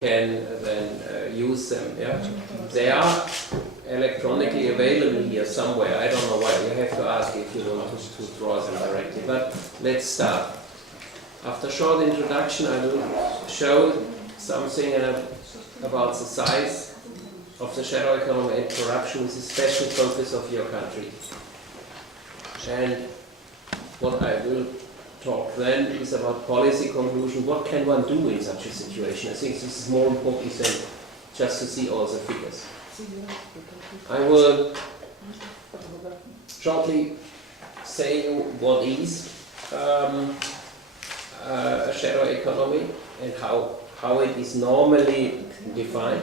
can then use them. Yeah? They are electronically available here somewhere. I don't know why. You have to ask if you want to draw them directly. But let's start. After a short introduction, I will show something about the size of the shadow economy and corruption with a special focus of your country. And what I will talk then is about policy conclusion. What can one do in such a situation? I think this is more important than just to see all the figures. I will shortly say you what is a shadow economy and how it is normally defined.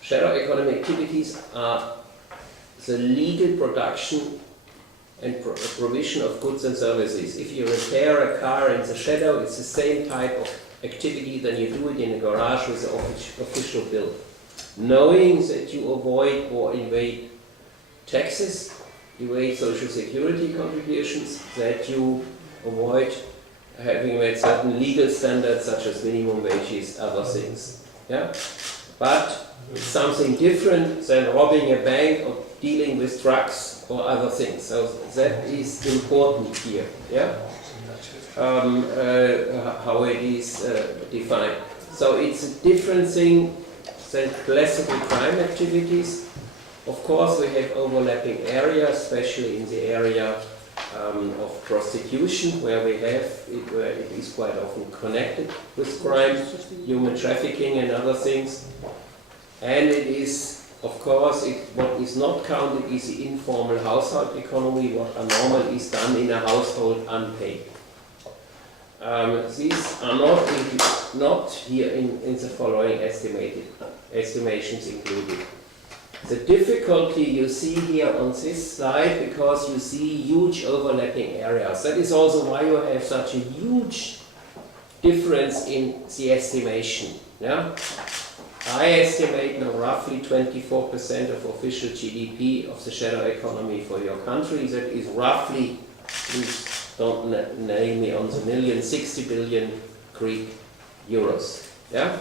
Shadow economy activities are the legal production and provision of goods and services. If you repair a car in the shadow, it's the same type of activity than you do it in a garage with an official bill. Knowing that you avoid or evade taxes, evade social security contributions, that you avoid having met certain legal standards such as minimum wages, other things. Yeah? But it's something different than robbing a bank or dealing with drugs or other things. So that is important here. Yeah? How it is defined. So it's a different thing than classical crime activities. Of course, we have overlapping areas, especially in the area of prostitution, where it is quite often connected with crime, human trafficking and other things. And it is, of course, what is not counted is the informal household economy, what normally is done in a household unpaid. These are not here in the following estimations included. The difficulty you see here on this slide, because you see huge overlapping areas. That is also why you have such a huge difference in the estimation. Yeah? I estimate now roughly 24% of official GDP of the shadow economy for your country. That is roughly, please don't nail me on the million, 60 billion Greek euros. Yeah?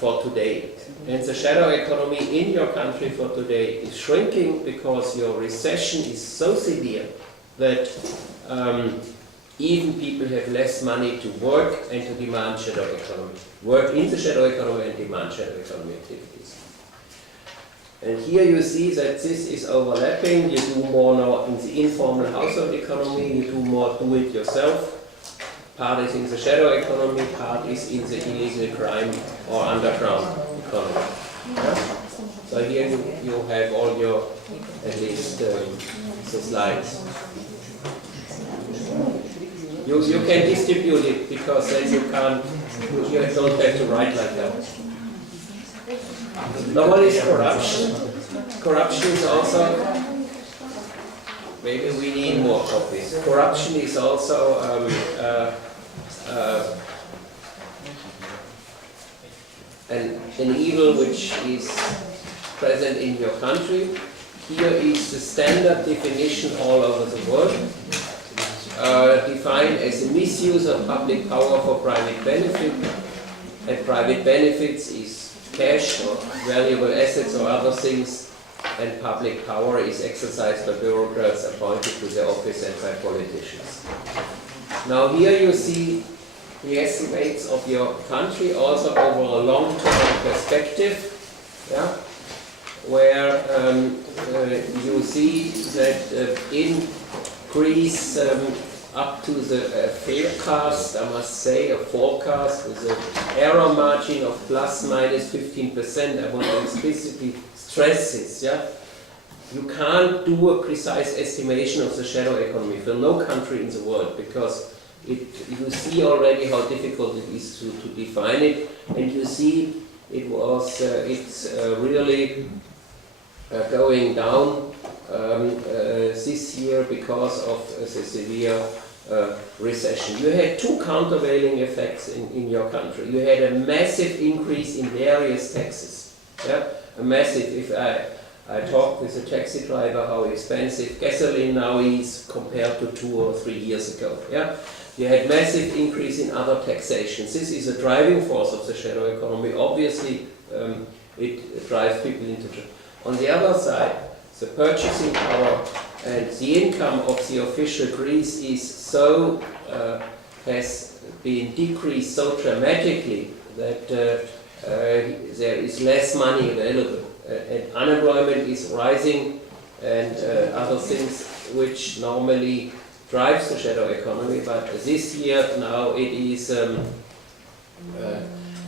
For today. And the shadow economy in your country for today is shrinking because your recession is so severe that even people have less money to work and to demand shadow economy. Work in the shadow economy and demand shadow economy activities. And here you see that this is overlapping. You do more now in the informal household economy, you do more do-it-yourself. Part is in the shadow economy, part is in the illegal crime or underground economy. Yeah? So here you have all your, at least, the slides. You can distribute it because then you don't have to write like that. Now what is corruption? Corruption is also, maybe we need more copies. Corruption is also an evil which is present in your country. Here is the standard definition all over the world, defined as a misuse of public power for private benefit. And private benefits is cash or valuable assets or other things, and public power is exercised by bureaucrats appointed to the office and by politicians. Now here you see the estimates of your country also over a long-term perspective, yeah, where you see that in Greece up to the forecast, I must say, a forecast with an error margin of plus minus 15%. I want to explicitly stress this. Yeah? You can't do a precise estimation of the shadow economy for no country in the world, because you see already how difficult it is to define it, and you see it's really going down this year because of the severe recession. You had two countervailing effects in your country. You had a massive increase in various taxes. Yeah? A massive, if I talked with a taxi driver how expensive gasoline now is compared to 2 or 3 years ago. Yeah? You had massive increase in other taxations. This is a driving force of the shadow economy. Obviously, it drives people into it. On the other side, the purchasing power and the income of the official Greece is so has been decreased so dramatically that there is less money available, and unemployment is rising, and other things which normally drives the shadow economy. But this year now it is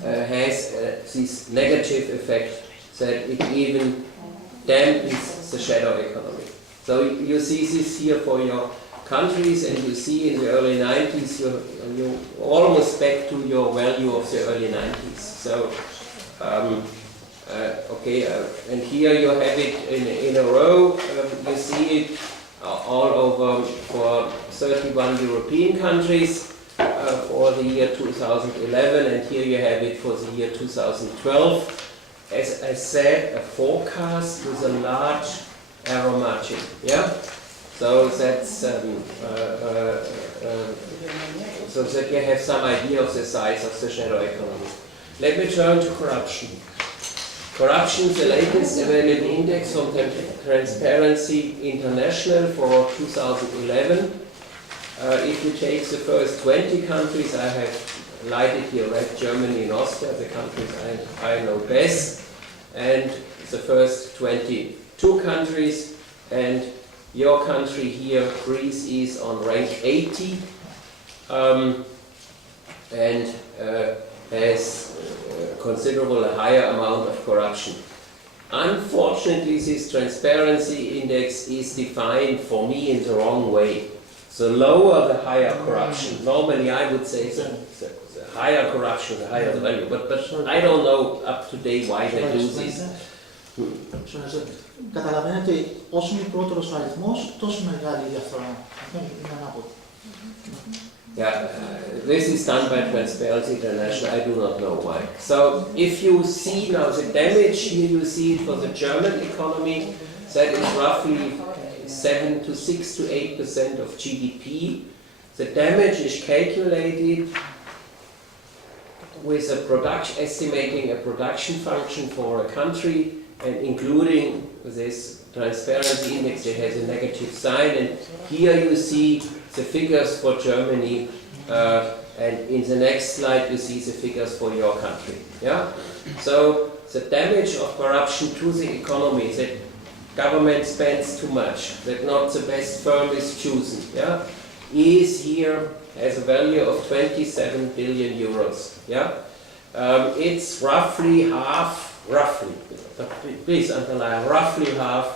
has this negative effect that it even dampens the shadow economy. So you see this here for your countries, and you see in the early 90s you're almost back to your value of the early 90s. So and here you have it in a row. You see it all over for 31 European countries for the year 2011, and here you have it for the year 2012. As I said, a forecast with a large error margin. Yeah, so that's so that you have some idea of the size of the shadow economy. Let me turn to corruption. Corruption is the latest available index from Transparency International for 2011. If you take the first 20 countries, I have lighted here red, Germany and Austria, the countries I know best, and the first 22 countries, and your country here, Greece, is on rank 80, and has considerable higher amount of corruption. Unfortunately, this transparency index is defined for me in the wrong way. The lower the higher corruption. Normally I would say the higher corruption, the higher the value, but I don't know up to date why they do this. Καταλαβαίνετε ότι όσο μικρότερος ο αριθμός, τόσο μεγάλη η διαφορά. Αυτό είναι ανάποδο. Yeah, this is done by Transparency International. I do not know why. So if you see now the damage here, you see it for the German economy. That is roughly 6 to 8% of GDP. The damage is calculated with a production, estimating a production function for a country, and including this transparency index that has a negative sign. And here you see the figures for Germany, and in the next slide you see the figures for your country. Yeah. So the damage of corruption to the economy, that government spends too much, that not the best firm is chosen, yeah, is here as a value of 27 billion euros. Yeah, it's roughly half, please underline, roughly half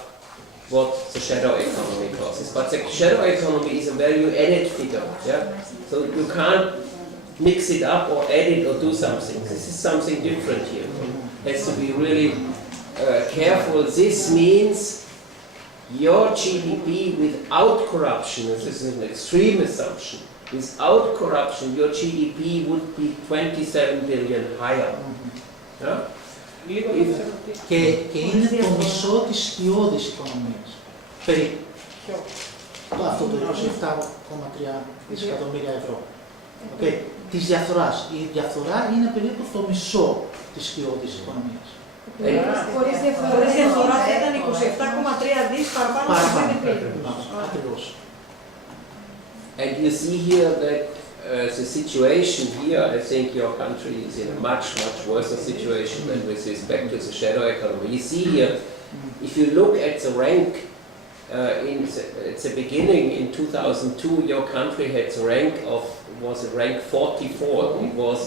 what the shadow economy costs. But the shadow economy is a value-added figure. Yeah, so you can't mix it up or add it or do something. This is something different here. It has to be really careful. This means your GDP without corruption, this is an extreme assumption, without corruption your GDP would be 27 billion higher. Yeah? Και είναι το μισό της σκιώδης οικονομίας. Περίπου. Αυτό το 27,3 δισεκατομμύρια ευρώ. Okay. Της διαφθοράς. Η διαφθορά είναι περίπου το μισό της σκιώδης οικονομίας. Χωρίς διαφθορά θα ήταν 27,3 δις παραπάνω στο GDP. Ακριβώς. And you see here that the situation here, I think your country is in a much worse situation than with respect to the shadow economy. You see here, if you look at the rank at the beginning in 2002, your country had the rank of, was rank 44. It was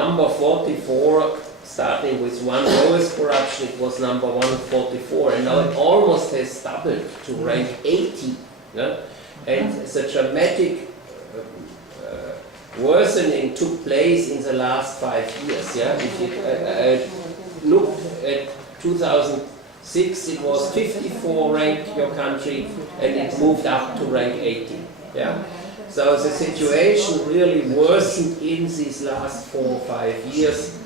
number 44, starting with one lowest corruption, it was number 144, and now it almost has doubled to rank 80. Yeah? And the dramatic worsening took place in the last 5 years. Yeah? If you look at 2006, it was 54 rank, your country, and it moved up to rank 80. Yeah? So the situation really worsened in these last 4 or 5 years,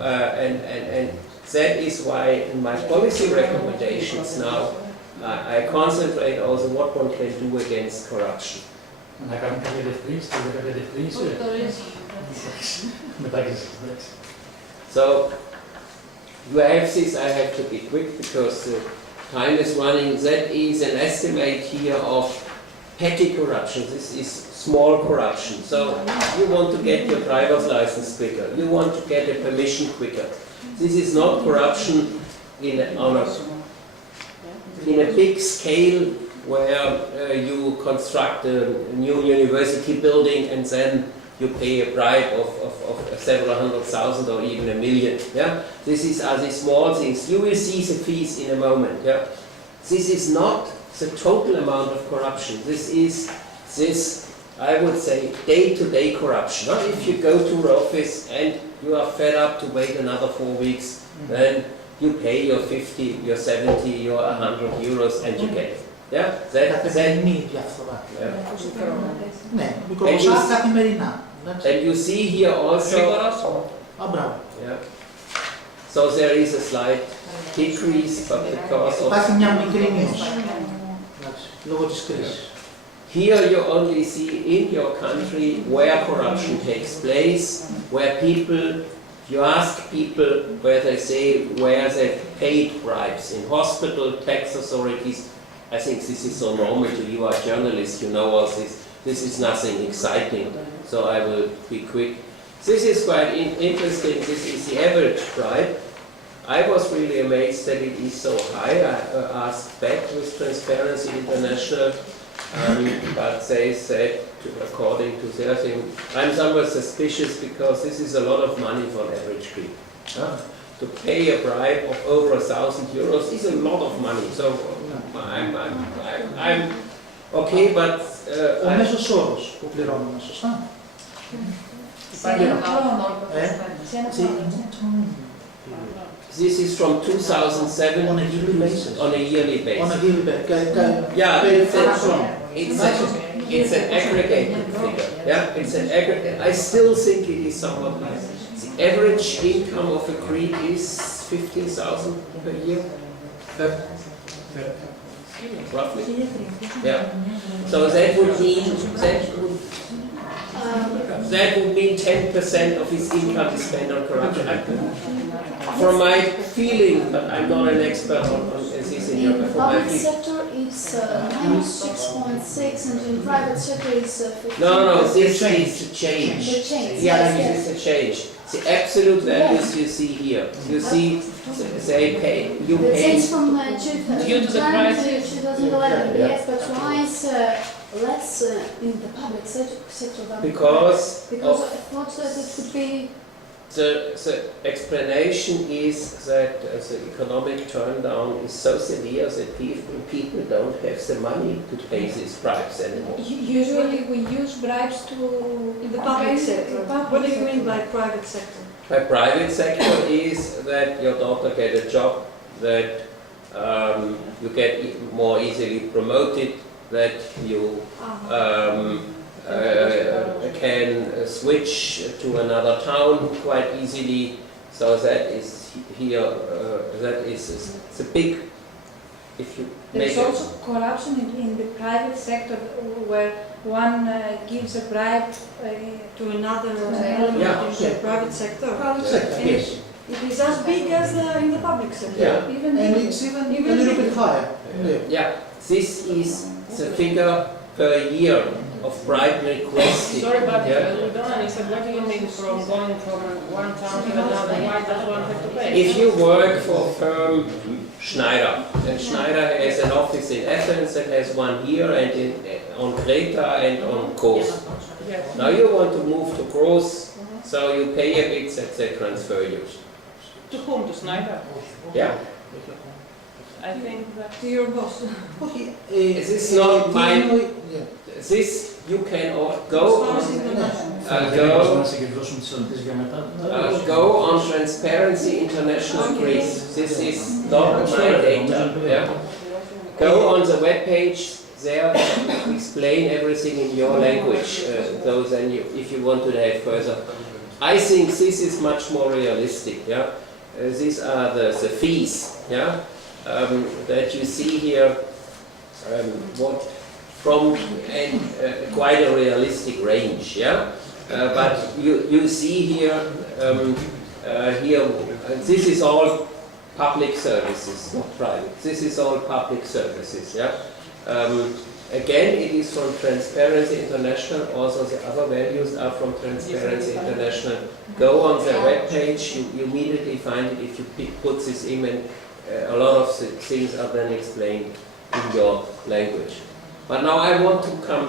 and that is why in my policy recommendations now I concentrate also what one can do against corruption. Να κάνουμε κάποια διευκρίνηση, κάποια διευκρίνηση. Μετά και εσείς, εντάξει. So, you have this, I have to be quick because the time is running. That is an estimate here of petty corruption. This is small corruption. So, you want to get your driver's license quicker. You want to get a permission quicker. This is not corruption in a big scale where you construct a new university building and then you pay a bribe of several hundred thousand or even a million. Yeah? These are the small things. You will see the fees in a moment. Yeah? This is not the total amount of corruption. This is I would say, day-to-day corruption. Now, if you go to the office and you are fed up to wait another 4 weeks, then you pay your 50, your 70, your 100 euros and you get it. Yeah? Καθημερινή διαφθορά. Ναι, μικροποσά καθημερινά. And you see here also, Μπράβο. yeah, so there is a slight decrease, but because of Υπάρχει μια μικρή μείωση. Λόγω της κρίσης. here you only see in your country where corruption takes place, where people, you ask people where they say where they paid bribes, in hospital, tax authorities. I think this is so normal to you, are journalists, you know all this. This is nothing exciting, so I will be quick. This is quite interesting, this is the average bribe. I was really amazed that it is so high. I asked back with Transparency International, but they said, according to their thing, I'm somewhat suspicious because this is a lot of money for an average people. To pay a bribe of over 1,000 euros is a lot of money. So I'm okay, but Ο μέσος όρος που πληρώνουμε, σωστά. This is from 2007 On a yearly basis. on a yearly On basis. a yearly basis. Yeah, Περίπου it's an aggregated figure. Yeah, it's an aggregate. I still think it is somewhat nice. The average income of a Greek is 15,000 per year, roughly. Yeah. So that would mean 10% of his income is spent on corruption. From my feeling, but I'm not an expert on this in Europe. In the public sector it's 96.6 and in private sector it's 15. No, this is the change. The change. Yeah, Yes, this yes. is the change. The absolute values you see here. You see, they pay. You The pay. change from Due to the 2010 crisis. to 2011, Yeah. yes, but why is less in the public sector than Because because of I thought that it could be the explanation is that the economic turndown is so severe that people don't have the money to pay these bribes anymore. Usually we use bribes to in the public sector. What do you mean by private sector? By private sector is that your daughter get a job, that you get more easily promoted, that you can switch to another town quite easily. So that is here. That is the big. If you There's make also corruption in the private sector where one gives a bribe To another element Yeah. in the private sector. Private sector, yes. It is as big as in the public sector. Yeah. even And it's even Even a little bigger. bit higher. Yeah, this is the figure per year of bribe requested. Sorry, but Yeah. Donald said, what do you mean from going from one town to another? Why does one have to pay? If you work for Fr.Schneider, and Schneider has an office in Athens and has one here and on Creta and on Kos. Yes. Now you want to move to Kos, so you pay a bit that they transfer you. To whom? To Schneider? Yeah, I think that. To your boss. Όχι, This is not τι my- εννοεί- yeah. this you can go As far as on, international. Θέλουμε go να συγκεντρώσουμε τις ερωτήσεις για μετά. go on Transparency International Greece. This is not my data. Yeah. Go on the webpage. There, explain everything in your language. Those, and if you want to have further, I think this is much more realistic. Yeah, these are the fees. Yeah, that you see here. What from quite a realistic range, yeah. But you see here, this is all public services, not private. This is all public services, yeah. Again, it is from Transparency International. Also, the other values are from Transparency International. Go on their webpage. You immediately find it if you put this in, and a lot of the things are then explained in your language. But now I want to come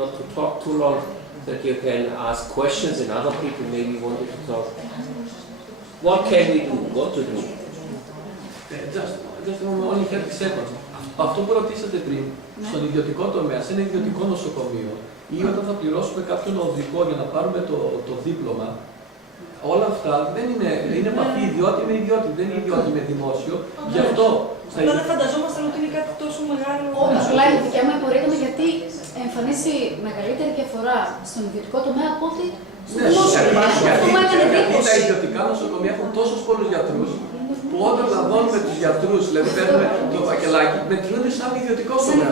not to talk too long, that you can ask questions, and other people maybe wanted to talk. What can we do? What to do? Just only 30 seconds. Αυτό που ρωτήσατε πριν, στον ιδιωτικό τομέα, σε ένα ιδιωτικό νοσοκομείο, ή όταν θα πληρώσουμε κάποιον οδηγό για να πάρουμε το δίπλωμα, όλα αυτά δεν είναι επαφή ιδιώτη με ιδιώτη, δεν είναι ιδιώτη με δημόσιο. Γι' αυτό. Αυτά δεν φανταζόμασταν ότι είναι κάτι τόσο μεγάλο. Απλά η δικιά μου απορία ήταν γιατί εμφανίζει μεγαλύτερη διαφορά στον ιδιωτικό τομέα από ότι στο δημόσιο. Αυτό μου έκανε εντύπωση. Τα ιδιωτικά νοσοκομεία έχουν τόσους πολλούς γιατρούς που όταν λαμβάνουμε τους γιατρούς, δηλαδή παίρνουμε το φακελάκι, μετρούνται σαν ιδιωτικό τομέα.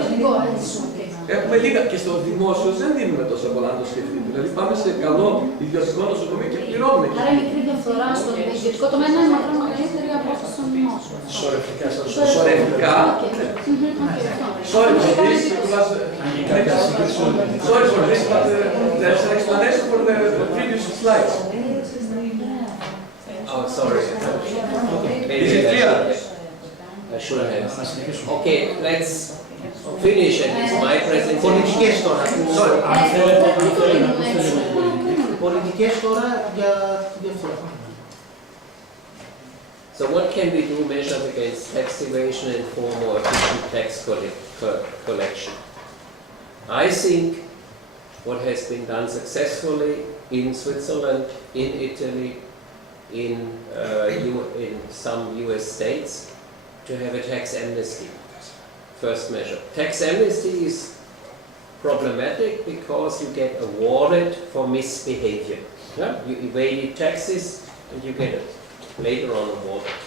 Έχουμε λίγα και στο δημόσιο δεν δίνουμε τόσα πολλά να το σκεφτείτε. Δηλαδή πάμε σε καλό ιδιωτικό νοσοκομείο και πληρώνουμε. Άρα η μικρή διαφορά στον ιδιωτικό τομέα είναι μακράν μεγαλύτερη από ό,τι στον δημόσιο. Σωρευτικά. Sorry for this, but there's an explanation for the previous slides. Oh, sorry. Is it clear? I should have. Okay, let's finish and it's my presentation. Πολιτικές τώρα. Πολιτικές τώρα για τη διαφθορά. So what can we do measures against tax evasion and for more efficient tax collection? I think what has been done successfully in Switzerland, in Italy, in some US states, to have a tax amnesty. First measure. Tax amnesty is problematic because you get awarded for misbehavior. Yeah? You evaded taxes and you get it later on awarded.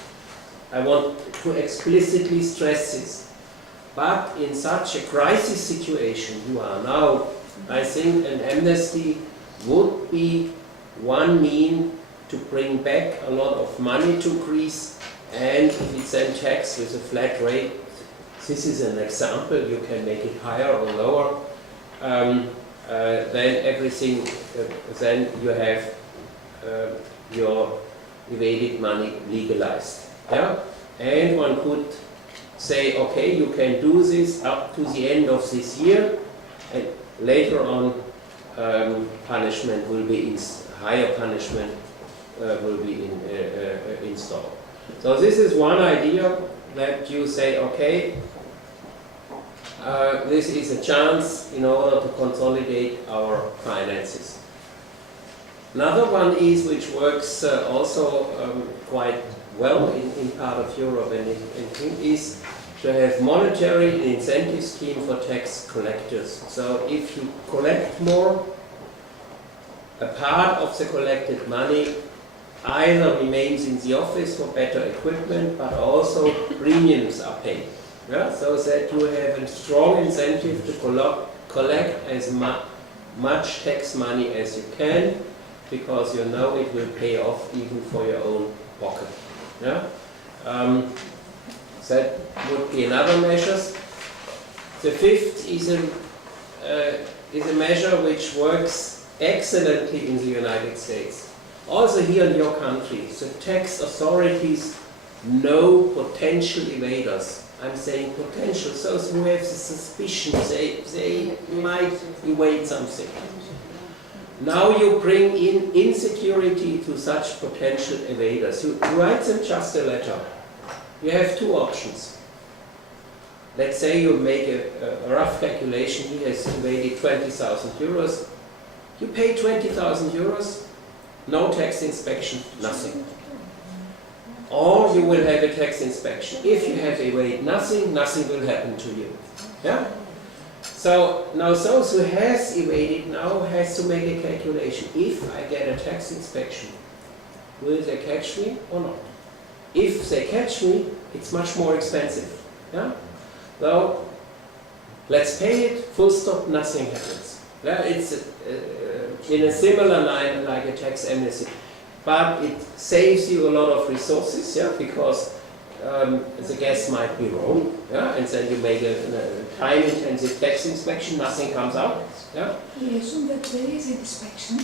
I want to explicitly stress this. But in such a crisis situation you are now, I think an amnesty would be one mean to bring back a lot of money to Greece, and if it's then taxed with a flat rate, this is an example, you can make it higher or lower, then everything, then you have your evaded money legalized. Yeah? And one could say, okay, you can do this up to the end of this year, and later on punishment will be, higher punishment will be installed. So this is one idea, that you say, okay, this is a chance in order to consolidate our finances. Another one is, which works also quite well in part of Europe and is to have monetary incentive scheme for tax collectors. So if you collect more, a part of the collected money either remains in the office for better equipment, but also premiums are paid. Yeah? So that you have a strong incentive to collect as much tax money as you can, because you know it will pay off even for your own pocket. Yeah? That would be another measure. The fifth is a measure which works excellently in the United States. Also here in your country, the tax authorities know potential evaders. I'm saying potential, those who have the suspicion they might evade something. Now you bring in insecurity to such potential evaders. You write them just a letter. You have two options. Let's say you make a rough calculation, he has evaded 20,000 euros. You pay 20,000 euros, no tax inspection, nothing. Or you will have a tax inspection. If you have evaded nothing, nothing will happen to you. Yeah? So now those who has evaded now has to make a calculation. If I get a tax inspection, will they catch me or not? If they catch me, it's much more expensive. Yeah? So Let's pay it, full stop, nothing happens. Yeah, it's in a similar line like a tax amnesty. But it saves you a lot of resources, yeah, because the gas might be wrong, yeah, and then you make a time-intensive tax inspection, nothing comes out, yeah. We assume that there is an inspection.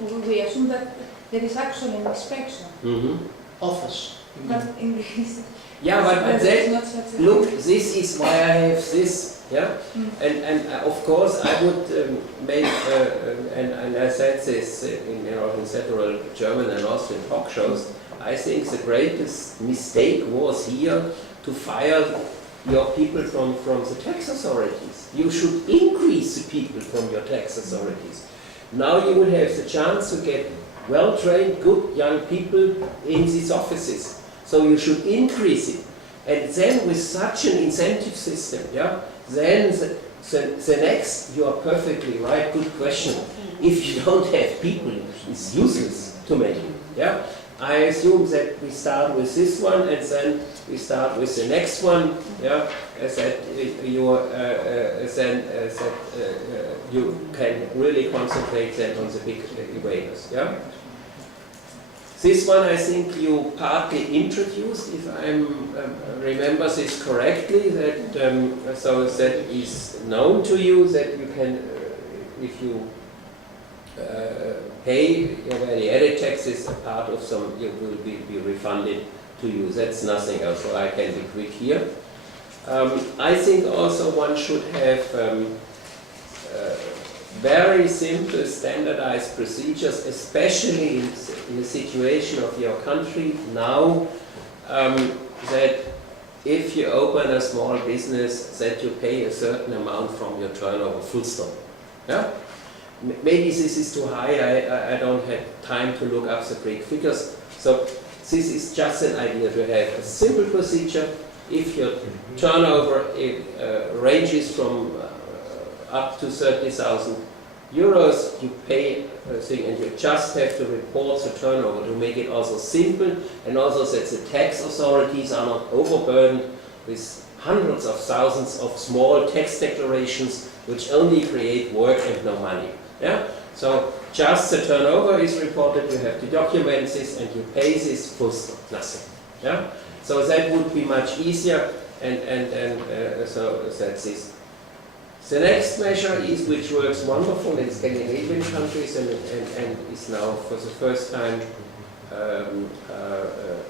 We assume that there is actually an inspection. Office. But in this, Yeah, but there is then, not such a look, this is why I have this, yeah, and of course I would make, and I said this in several German and Austrian talk shows. I think the greatest mistake was here to fire your people from the tax authorities. You should increase the people from your tax authorities. Now you will have the chance to get well-trained, good young people in these offices. So you should increase it. And then with such an incentive system, yeah, then the next, you are perfectly right, good question. If you don't have people, it's useless to make it. Yeah? I assume that we start with this one and then we start with the next one. Yeah, that you can really concentrate then on the big evaders. Yeah. This one I think you partly introduced, if I remember this correctly, that so that is known to you that you can, if you pay your value-added taxes, a part of some you will be refunded to you. That's nothing else, so I can be quick here. I think also one should have very simple standardized procedures, especially in the situation of your country now, that if you open a small business, that you pay a certain amount from your turnover, full stop. Yeah? Maybe this is too high, I don't have time to look up the Greek figures. So this is just an idea to have a simple procedure. If your turnover ranges from up to 30,000 euros, you pay a thing and you just have to report the turnover to make it also simple and also that the tax authorities are not overburdened with hundreds of thousands of small tax declarations which only create work and no money. Yeah? So just the turnover is reported, you have to document this and you pay this full stop, nothing. Yeah? So that would be much easier and so that's this. The next measure is, which works wonderful in Scandinavian countries and is now for the first time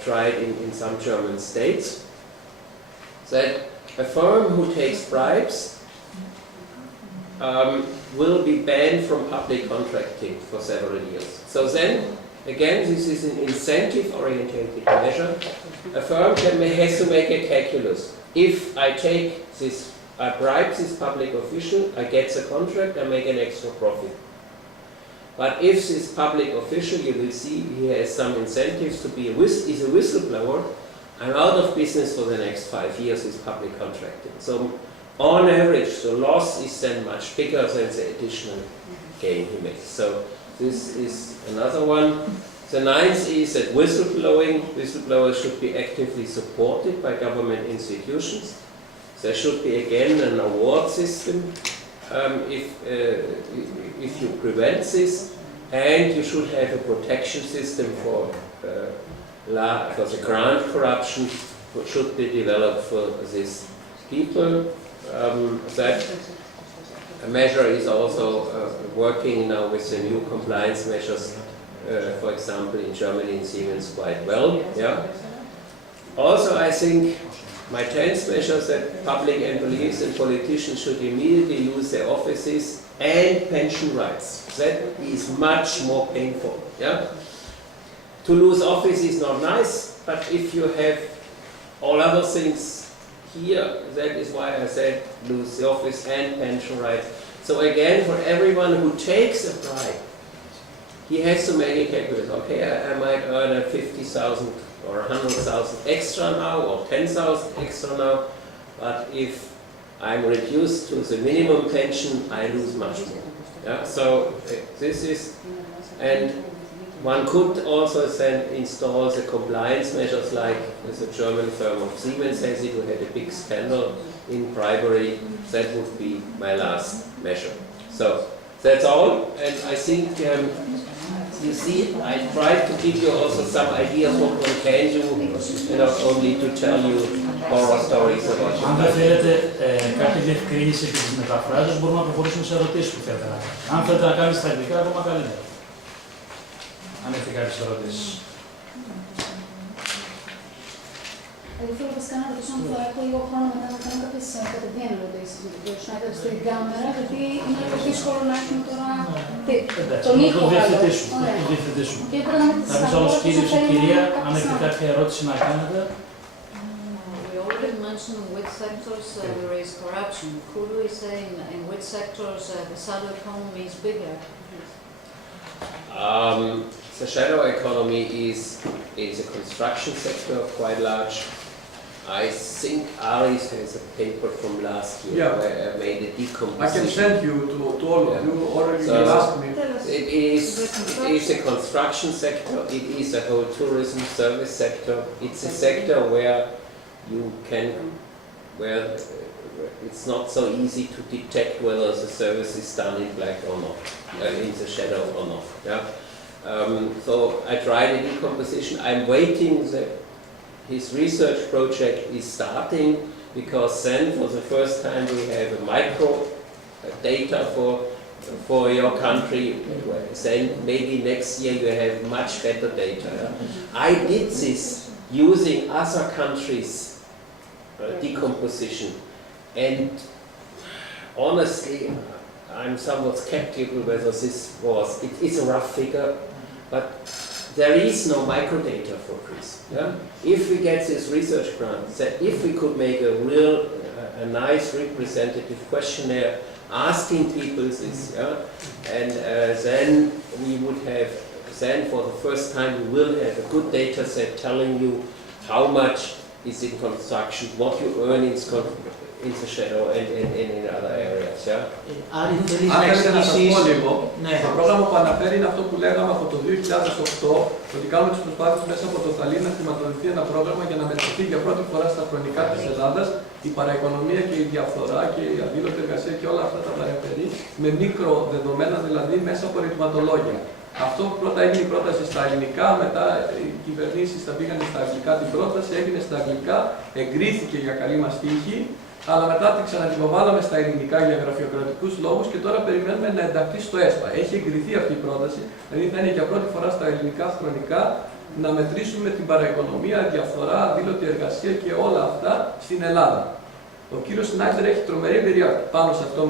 tried in some German states, that a firm who takes bribes will be banned from public contracting for several years. So then, again, this is an incentive-oriented measure. A firm has to make a calculus. If I take this, I bribe this public official, I get the contract, I make an extra profit. But if this public official, you will see, he has some incentives to be is a whistleblower, I'm out of business for the next 5 years with public contracting. So on average, the loss is then much bigger than the additional gain he makes. So this is another one. The ninth is that whistleblowers should be actively supported by government institutions. There should be again an award system if you prevent this, and you should have a protection system for the grant corruption which should be developed for these people. That measure is also working now with the new compliance measures, for example in Germany and Siemens quite well. Yeah. Also I think my 10th measure is that public employees and politicians should immediately lose their offices and pension rights. That is much more painful. Yeah? To lose office is not nice, but if you have all other things here, that is why I said lose the office and pension rights. So again, for everyone who takes a bribe, he has to make a calculation. Okay, I might earn 50,000 or 100,000 extra now, or 10,000 extra now, but if I'm reduced to the minimum pension, I lose much more. Yeah? So this is, and one could also then install the compliance measures like the German firm of Siemens has it, who had a big scandal in bribery. That would be my last measure. So that's all, and I think you see, I tried to give you also some ideas what one can do, and not only to tell you horror stories about Αν δεν θέλετε κάποια διευκρίνηση επί της μεταφράσεως, μπορούμε να προχωρήσουμε σε ερωτήσεις που θέλετε να κάνετε. Αν θέλετε να κάνετε στα αγγλικά, ακόμα καλύτερα. Αν έχετε κάποιες ερωτήσεις. Εγώ θέλω βασικά να ρωτήσω αν θα έχω λίγο χρόνο μετά να κάνω κάποιες κατευθείαν ερωτήσεις με τον κύριο Σνάιντερ στην κάμερα, γιατί είναι λίγο δύσκολο να έχουμε τώρα τον ήχο. Το διευθετήσουμε. Κάποιος άλλος κύριος ή κυρία, αν έχετε κάποια ερώτηση να κάνετε. We already mentioned in which sectors there is corruption. Could we say in which sectors the shadow economy is bigger? The shadow economy is in the construction sector quite large. I think Aris has a paper from last year where I made a decomposition. I can send you to all of you, or you can ask me. It is the construction sector, it is the whole tourism service sector. It's a sector where it's not so easy to detect whether the service is done in black or not, in the shadow or not. Yeah? So I tried a decomposition. I'm waiting his research project is starting, because then for the first time we have a micro data for your country. Then maybe next year you have much better data. Yeah? I did this using other countries' decomposition, and honestly I'm somewhat skeptical whether it is a rough figure, but there is no microdata for Greece. Yeah? If we get this research grant, that if we could make a nice representative questionnaire asking people this, and then we would have, then for the first time we will have a good data set telling you how much is in construction, what you earn in the shadow and in other areas. Άρη, θέλεις Αν να θέλετε να σας πω εξηγήσεις... λίγο, το πρόγραμμα που αναφέρει είναι αυτό που λέγαμε από το 2008, ότι κάνουμε τις προσπάθειες μέσα από το Θαλή να χρηματοδοτηθεί ένα πρόγραμμα για να μετρηθεί για πρώτη φορά στα χρονικά της Ελλάδας η παραοικονομία και η διαφθορά και η αδήλωτη εργασία και όλα αυτά τα παρεμφερεί, με μικροδεδομένα δηλαδή μέσα από ρυθματολόγια. Αυτό πρώτα έγινε η πρόταση στα ελληνικά, μετά οι κυβερνήσεις τα πήγανε στα αγγλικά την πρόταση, έγινε στα αγγλικά, εγκρίθηκε για καλή μας τύχη, αλλά μετά την ξαναδιβάλαμε στα ελληνικά για γραφειοκρατικούς λόγους και τώρα περιμένουμε να ενταχθεί στο ΕΣΠΑ. Έχει εγκριθεί αυτή η πρόταση, δηλαδή θα είναι για πρώτη φορά στα ελληνικά χρονικά να μετρήσουμε την παραοικονομία, διαφθορά, αδήλωτη εργασία και όλα αυτά στην Ελλάδα. Ο κύριος Σνάιντερ έχει τρομερή εμπειρία πάνω σε αυτό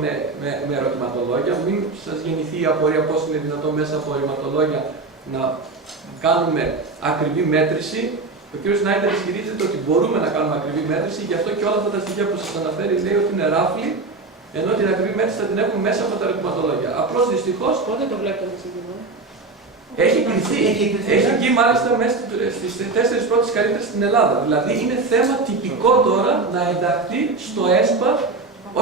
με ερωτηματολόγια. Μην σας γεννηθεί η απορία πώς είναι δυνατόν μέσα από ερωτηματολόγια να κάνουμε ακριβή μέτρηση. Ο κύριος Σνάιντερ ισχυρίζεται ότι μπορούμε να κάνουμε ακριβή μέτρηση, γι' αυτό και όλα αυτά τα στοιχεία που σας αναφέρει λέει ότι είναι ράφλοι, ενώ την ακριβή μέτρηση θα την έχουμε μέσα από τα ερωτηματολόγια. Απλώς δυστυχώς. Πότε το βλέπετε το συγκεκριμένο? Έχει κρυφθεί. Έχει βγει μάλιστα μέσα στις 4 πρώτες καλύτερες στην Ελλάδα. Δηλαδή είναι θέμα τυπικό τώρα να ενταχθεί στο ΕΣΠΑ,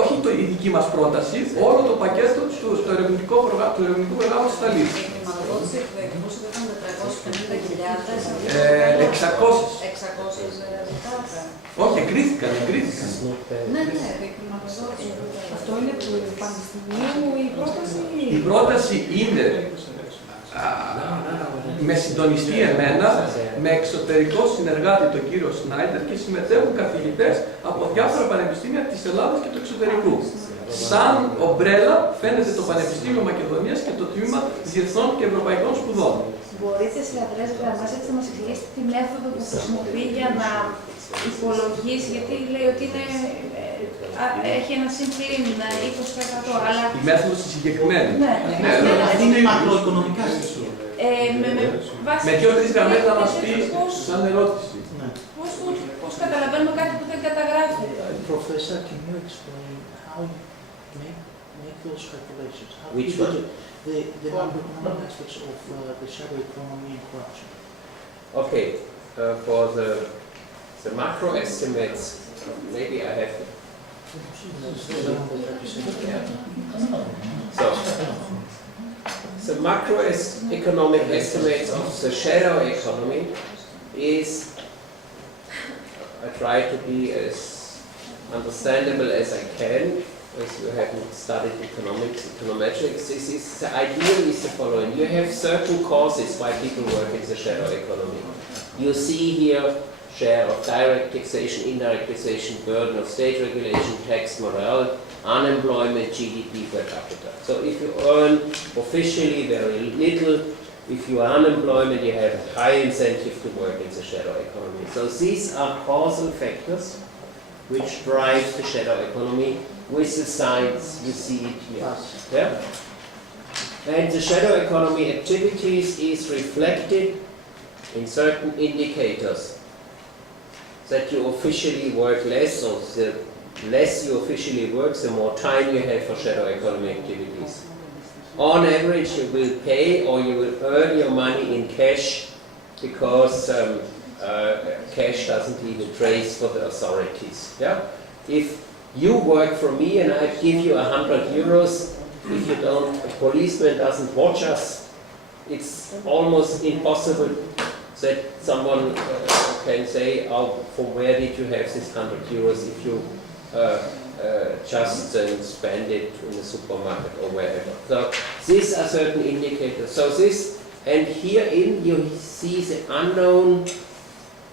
όχι η δική μας πρόταση, όλο το πακέτο του ερευνητικού προγράμματος της Θαλής. Η χρηματοδότηση του εκπρόσωπου ήταν 450.000. 600 ζητάτε. Όχι, εγκρίθηκαν. Ναι, η χρηματοδότηση. Αυτό είναι του Πανεπιστημίου η πρόταση? Η πρόταση είναι με συντονιστή εμένα, με εξωτερικό συνεργάτη τον κύριο Σνάιντερ και συμμετέχουν καθηγητές από διάφορα πανεπιστήμια της Ελλάδας και του εξωτερικού. Σαν ομπρέλα φαίνεται το Πανεπιστήμιο Μακεδονίας και το Τμήμα Διεθνών και Ευρωπαϊκών Σπουδών. Μπορείτε σε αδρές γραμμές έτσι να μας εξηγήσετε τη μέθοδο που χρησιμοποιεί για να υπολογίσει, γιατί λέει ότι έχει ένα συμπλήν 20%, αλλά... Η μέθοδος τη συγκεκριμένη. Ναι, αυτή είναι μακροοικονομικά στοιχεία. Με 2-3 γραμμές να μας πει σαν ερώτηση. Πώς καταλαβαίνουμε κάτι που δεν καταγράφει? Professor, can you explain how you make those calculations? How Which you one? do the macroeconomic aspects of the shadow economy and corruption. Okay, for the macro estimates, maybe I have to. The macroeconomic estimates of the shadow economy is, I try to be as understandable as I can, as you haven't studied economics, econometrics. The idea is the following. You have certain causes why people work in the shadow economy. You see here share of direct taxation, indirect taxation, burden of state regulation, tax morale, unemployment, GDP per capita. So if you earn officially very little, if you are unemployment, you have a high incentive to work in the shadow economy. So these are causal factors which drive the shadow economy with the signs, you see it here. Yeah? And the shadow economy activities is reflected in certain indicators. That you officially work less, or the less you officially work, the more time you have for shadow economy activities. On average, you will pay or you will earn your money in cash because cash doesn't leave a trace for the authorities. Yeah? If you work for me and I give you 100 euros, if you don't, a policeman doesn't watch us, it's almost impossible that someone can say, oh, from where did you have this 100 euros if you just spend it in the supermarket or wherever. So these are certain indicators. So this, and herein you see the unknown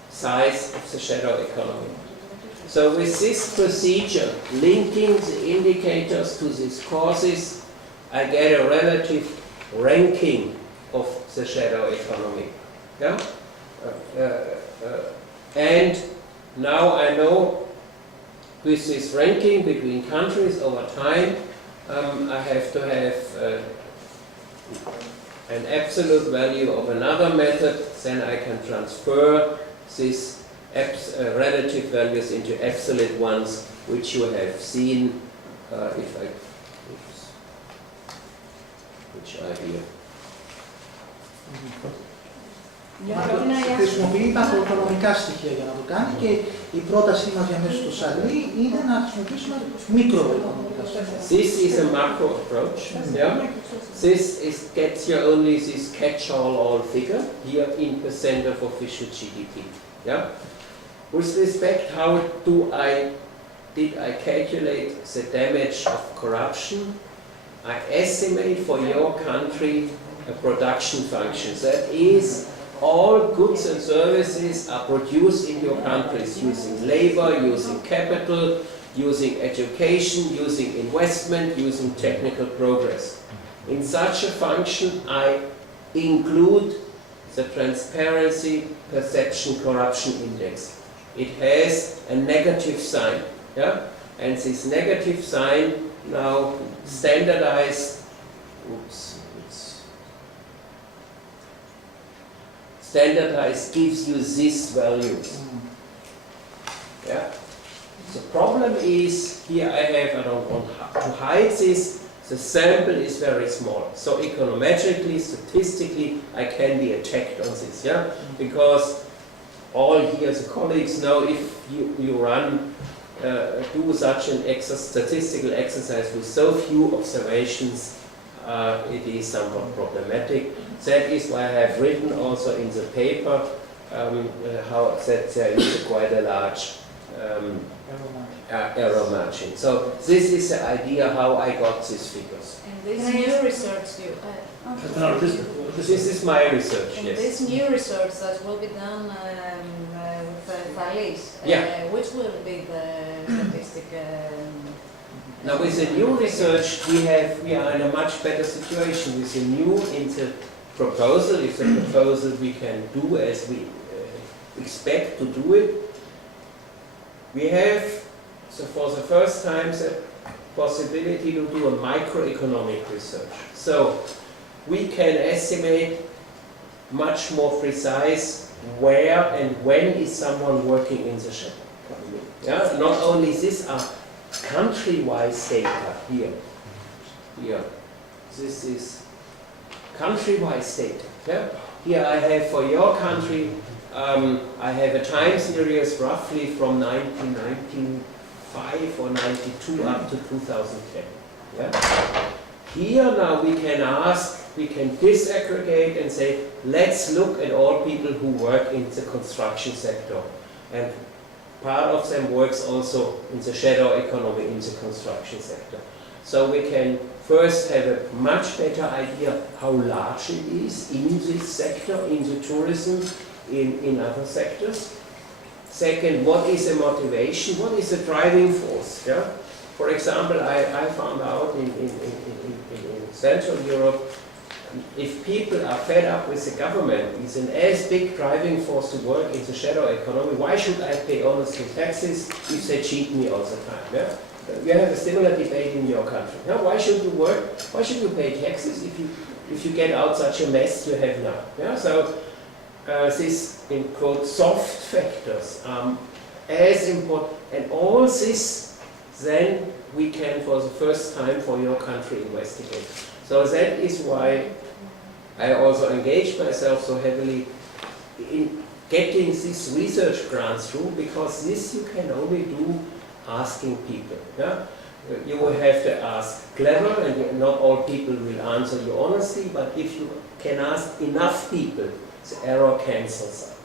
size of the shadow economy. So with this procedure, linking the indicators to these causes, I get a relative ranking of the shadow economy. Yeah? And now I know with this ranking between countries over time, I have to have an absolute value of another method, then I can transfer these relative values into absolute ones, which you have seen which idea? Χρησιμοποιεί τα οικονομικά στοιχεία για να το κάνει και η πρότασή μας για μέσα στο σαλί είναι να χρησιμοποιήσουμε μικροοικονομικά στοιχεία. This is a macro approach. Yeah? This gets you only this catch-all figure here in percent of official GDP. Yeah? With respect, how did I calculate the damage of corruption? I estimate for your country a production function. That is, all goods and services are produced in your countries using labor, using capital, using education, using investment, using technical progress. In such a function, I include the Transparency Perception Corruption Index. It has a negative sign. Yeah? And this negative sign now standardized, standardized gives you these values. Yeah? The problem is, here I don't want to hide this, the sample is very small. So econometrically, statistically, I can be attacked on this. Yeah? Because all here, the colleagues know if you do such an statistical exercise with so few observations, it is somewhat problematic. That is why I have written also in the paper how that there is quite a large error margin. So this is the idea how I got these figures. And this new research, This is my research, and yes. this new research that will be done with Thalys, which will be the statistic? Now with the new research, we are in a much better situation. With the new proposal, if the proposal we can do as we expect to do it, we have, so for the first time, the possibility to do a microeconomic research. So we can estimate much more precise where and when is someone working in the shadow economy. Yeah? Not only this are country-wise data here. This is country-wise data. Yeah? Here I have for your country, I have a time series roughly from 1995 or 92 up to 2010. Yeah? Here now we can ask we can disaggregate and say, let's look at all people who work in the construction sector. And part of them works also in the shadow economy in the construction sector. So we can first have a much better idea how large it is in this sector, in the tourism, in other sectors. Second, what is the motivation? What is the driving force? Yeah? For example, I found out in Central Europe, if people are fed up with the government, it's an as big driving force to work in the shadow economy. Why should I pay honestly taxes if they cheat me all the time? Yeah? You have a similar debate in your country. Yeah? Why should you work? Why should you pay taxes if you get out such a mess you have now? Yeah? So these, in quote, soft factors as important, and all this then we can for the first time for your country investigate. So that is why I also engaged myself so heavily in getting these research grants through, because this you can only do asking people. Yeah? You will have to ask clever, and not all people will answer you honestly, but if you can ask enough people, the error cancels out.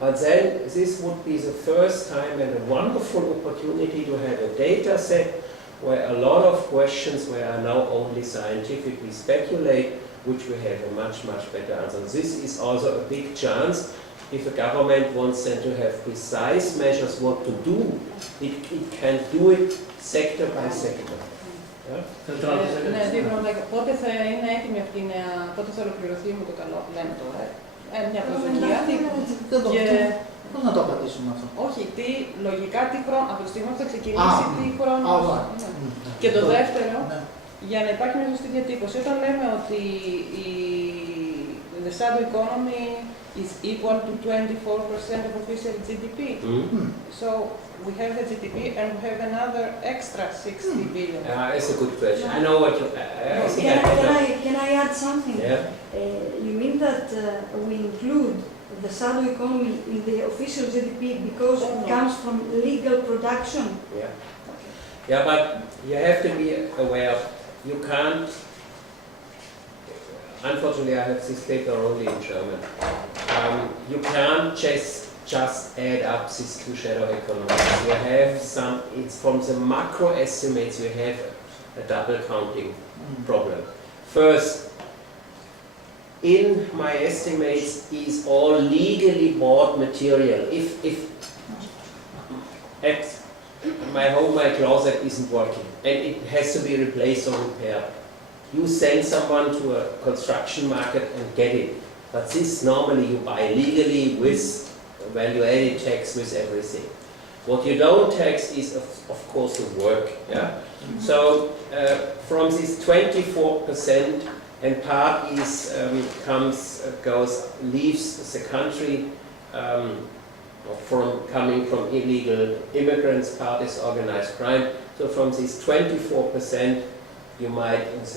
But then this would be the first time and a wonderful opportunity to have a data set where a lot of questions were now only scientifically speculate, which we have a much, much better answer. This is also a big chance. If a government wants then to have precise measures what to do, it can do it sector by sector. Yeah? Ναι, δύο πράγματα. Πότε θα είναι έτοιμη αυτή η νέα, πότε θα ολοκληρωθεί με το καλό που λέμε τώρα. Μια προσδοκία. Πώς να το απαντήσουμε αυτό? Όχι, λογικά τι χρόνο, από τη στιγμή που θα ξεκινήσει, τι χρόνο. Και το δεύτερο, για να υπάρχει μια σωστή διατύπωση, όταν λέμε ότι the shadow economy is equal to 24% of official GDP. So we have the GDP and we have another extra 60 billion. It's a good question. I know what you... Can I add something? Yeah. You mean that we include the shadow economy in the official GDP because it comes from legal production? Yeah. Yeah, but you have to be aware, you can't... Unfortunately, I have this paper only in German. You can't just add up these two shadow economies. You have some, it's from the macro estimates, you have a double counting problem. First, in my estimates is all legally bought material. If at my home, my closet isn't working and it has to be replaced or repaired, you send someone to a construction market and get it. But this normally you buy legally with value-added tax, with everything. What you don't tax is, of course, the work. Yeah? So from this 24%, and part is leaves the country coming from illegal immigrants. Part is organized crime. So from this 24%. You might, this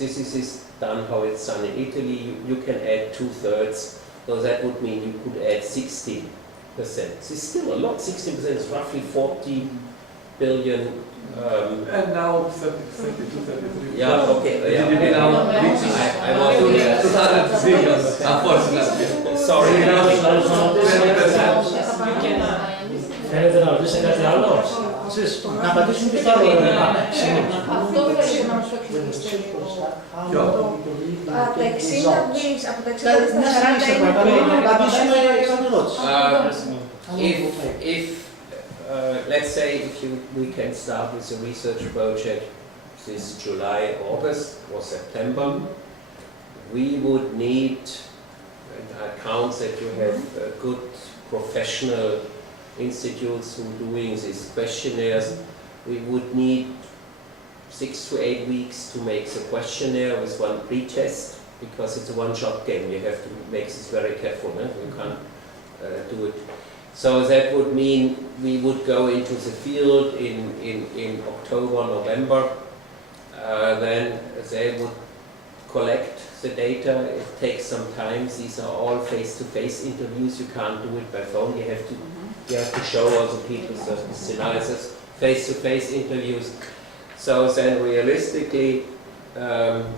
is done how it's done in Italy, you can add 2/3, so that would mean you could add 60%. This is still a lot, 60% is roughly 40 billion. And now 32, 33. Yeah, okay. GDP now reaches I was 200 billion, unfortunately. Sorry. 20%. Θέλετε να ρωτήσετε κάτι άλλο? Να απαντήσουμε και στο άλλο. Αυτό θέλετε να μας το εξηγήσετε λίγο. Από τα 60 δις, από τα 60 δις στα 40 είναι If let's say we can start with a research project this July, August or September, we would need, and I count that you have good professional institutes who are doing these questionnaires, we would need 6 to 8 weeks to make the questionnaire with one pre-test, because it's a one-shot game. You have to make this very careful. You can't do it. So that would mean we would go into the field in October, November. Then they would collect the data. It takes some time. These are all face-to-face interviews. You can't do it by phone. You have to show all the people the analysis, face-to-face interviews. So then realistically,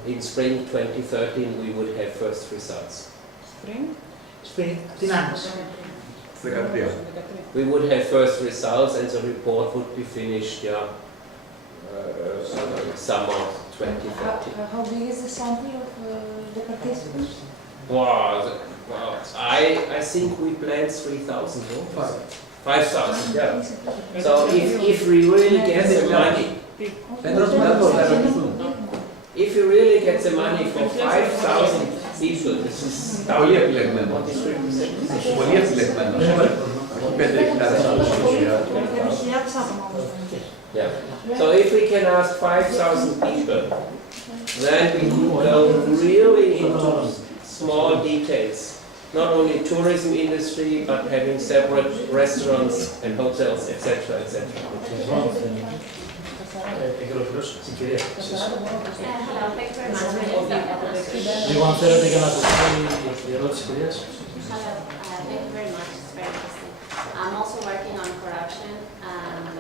in spring 2013 we would have first results. Spring? Την άνοιξη. 13. We would have first results and the report would be finished, summer 2013. How big is the sample of the participants? Wow, I think we planned 3,000, no? 5,000, yeah. So if we really get the money, if you really get the money for 5,000 people, this is Πολύ επιλεγμένο. 43%. Πολύ επιλεγμένο. Όχι 5.000 άτομα. Yeah. So if we can ask 5,000 people, then we could go really into small details. Not only tourism industry, but having separate restaurants and hotels, etc., etc. Λίγο αν θέλετε για να ακουστεί η ερώτηση της κυρίας. Thank you very much. It's very interesting. I'm also working on corruption, and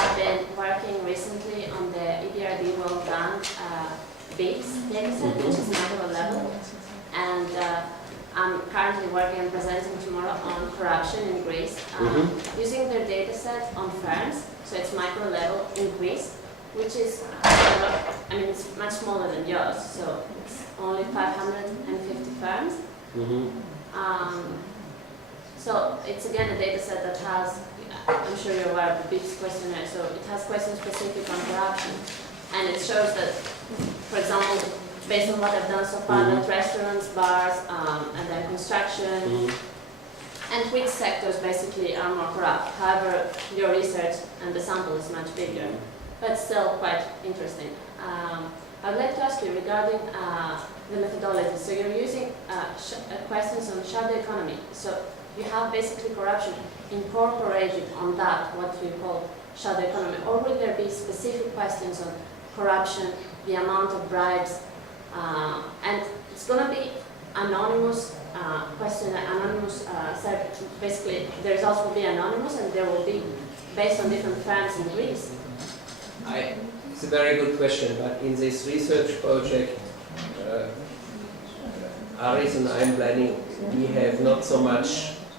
I've been working recently on the EBRD World Bank BIPS dataset, which is macro level, and I'm currently working and presenting tomorrow on corruption in Greece, using their dataset on firms, so it's micro level in Greece, which is, it's much smaller than yours, so it's only 550 firms. So it's again a data set that has, I'm sure you're aware of the BIPS questionnaire, so it has questions specific on corruption. And it shows that, for example, based on what I've done so far, that restaurants, bars, and then construction, and which sectors basically are more corrupt. However, your research and the sample is much bigger, but still quite interesting. I would like to ask you regarding the methodology. So you're using questions on shadow economy. So you have basically corruption incorporated on that, what we call shadow economy, or will there be specific questions on corruption, the amount of bribes, and it's going to be anonymous question, anonymous basically the results will be anonymous and there will be based on different firms in Greece. It's a very good question, but in this research project, Aris and I'm planning, we have not so much,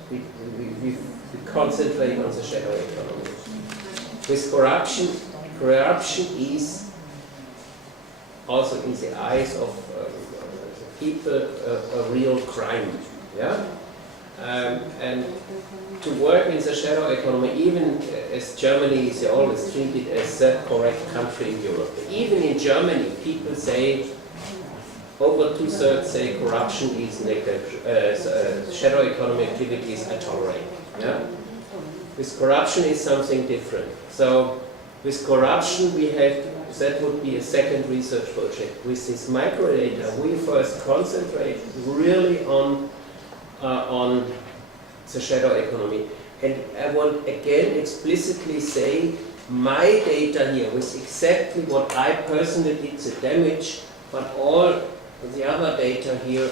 we concentrate on the shadow economy. With corruption is also in the eyes of people a real crime, yeah? And to work in the shadow economy, even as Germany is always treated as the correct country in Europe. Even in Germany, people say, over 2/3 say corruption is shadow economy activities are tolerated. Yeah? With corruption is something different. So with corruption that would be a second research project. With this microdata, we first concentrate really on the shadow economy. And I want again explicitly say my data here was exactly what I personally did the damage, but all the other data here,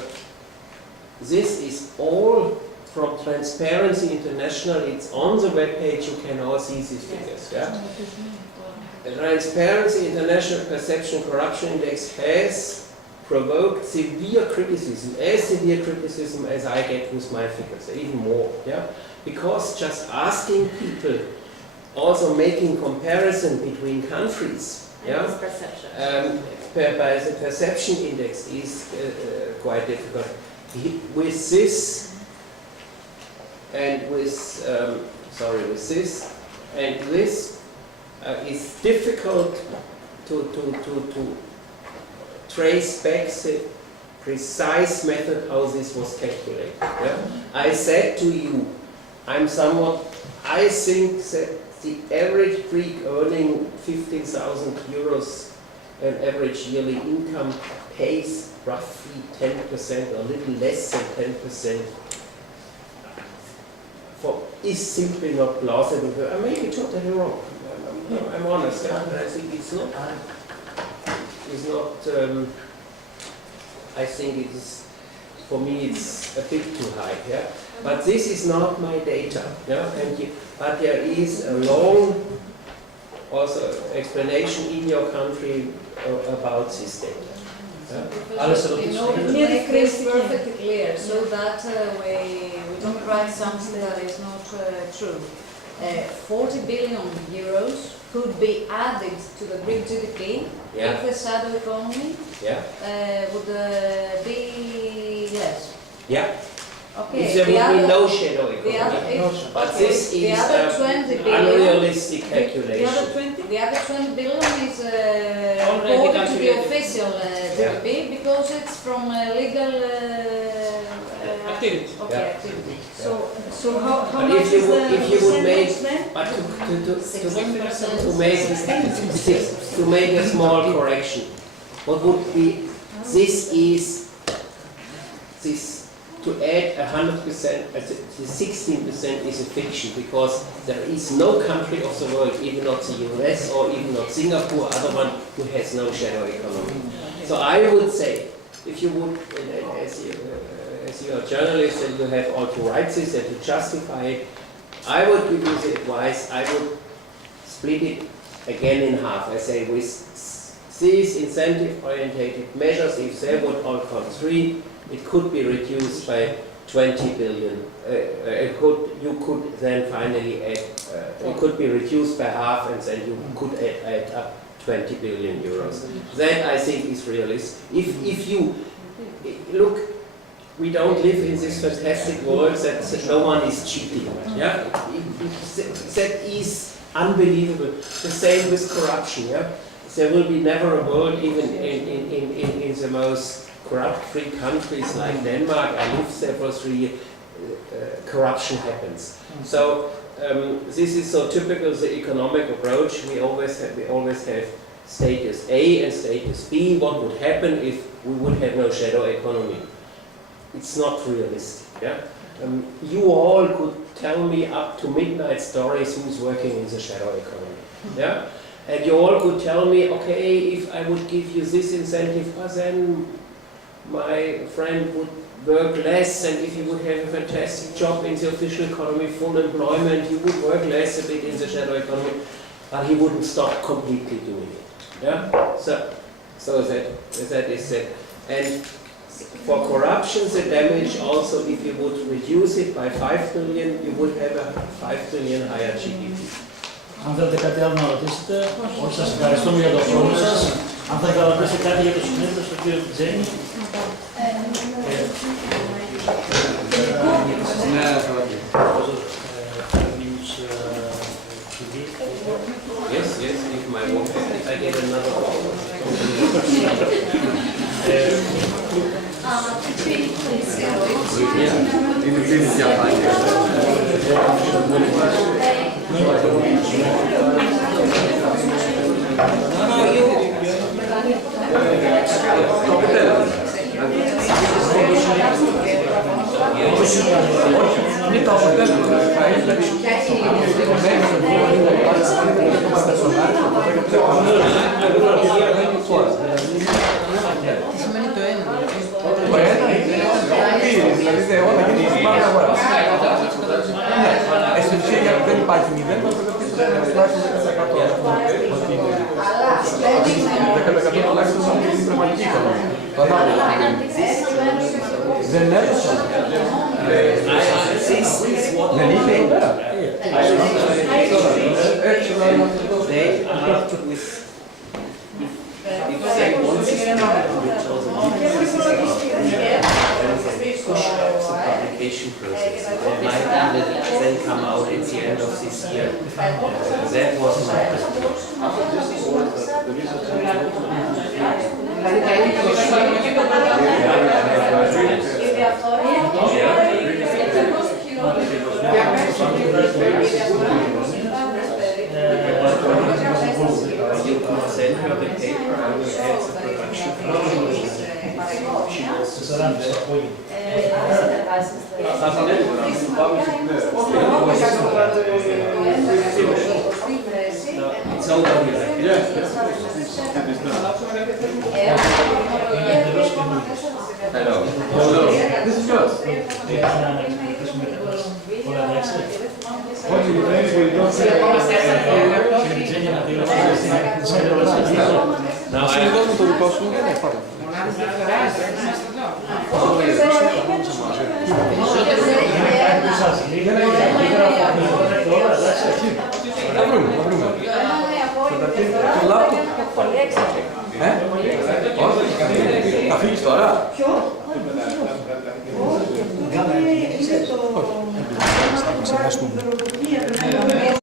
this is all from Transparency International. It's on the webpage, you can all see these figures. Yeah? The Transparency International Perception Corruption Index has provoked severe criticism as I get with my figures, even more. Yeah? Because just asking people, also making comparison between countries, yeah? By the perception index is quite difficult. With this and with this it's difficult to trace back the precise method how this was calculated. Yeah? I said to you, I think that the average Greek earning 15,000 euros an average yearly income pays roughly 10%, or a little less than 10%. Is simply not plausible. I may be totally wrong. I'm honest. Yeah? I think it's not. I think it is. For me, it's a bit too high. Yeah. But this is not my data. Yeah. But there is a long also explanation in your country about this data. In order to make this perfectly clear, so that we don't write something that is not true. 40 billion euros could be added to the Greek GDP if the shadow economy would be less. Yeah. Okay. If there would be no shadow economy. But this is unrealistic calculation. The other 20 billion is according to the official GDP because it's from legal activity. Okay, activity. So how But much if you is would, the if you would make, percentage but then? to make a small correction, what would be, this to add 100%, the 16% is a fiction because there is no country of the world, even not the US or even not Singapore, other one who has no shadow economy. So I would say, if you would, as you are a journalist and you have all to write this and to justify it, I would give you the advice, I would split it again in half. I say with these incentive-orientated measures, if they would all come 3, it could be reduced by 20 billion. You could then finally add, it could be reduced by half and then you could add up 20 billion euros. That I think is realistic. If you look, we don't live in this fantastic world that no one is cheating. Yeah? That is unbelievable. The same with corruption. Yeah? There will be never a world, even in the most corrupt-free countries like Denmark, I lived there for 3 years, corruption happens. So this is so typical the economic approach. We always have status A and status B. What would happen if we would have no shadow economy? It's not realistic. Yeah? You all could tell me up to midnight stories who's working in the shadow economy. Yeah? And you all could tell me, okay, if I would give you this incentive, then my friend would work less, and if he would have a fantastic job in the official economy, full employment, he would work less a bit in the shadow economy, but he wouldn't stop completely doing it. Yeah? So that is it. And for corruption, the damage also, if you would reduce it by 5 billion, you would have a 5 billion higher GDP. Αν θέλετε κάτι άλλο να ρωτήσετε, όχι, σας ευχαριστούμε για τον χρόνο σας. Αν θέλετε να ρωτήσετε κάτι για το συνέδριο στον κύριο Τζένι. Yes, if my work, if I get another offer. Είναι το αποτέλεσμα. Τι σημαίνει το ένα? Το ένα είναι δηλαδή όλα και τις πάρει αγορά. Στην ουσία γιατί δεν υπάρχει μηδέν, θα πρέπει να τουλάχιστον 10% τουλάχιστον σαν την πραγματική οικονομία. Δεν έδωσα. Δεν είχε εδώ πέρα. Publication process. It might then come out at the end of this year. That was my You can send her the paper, I will add the production process. It's over here. Hello. Hello. This is yours. What do you think? ένα τηλέφωνο στην εντολή. Now Ας είναι κόσμο το δικό σου. Μονάδες διαφθοράς, είμαστε εδώ. Θα βρούμε, θα βρούμε. Το λάπτοπ. Όχι, θα φύγεις τώρα. Θα ξεχάσουμε.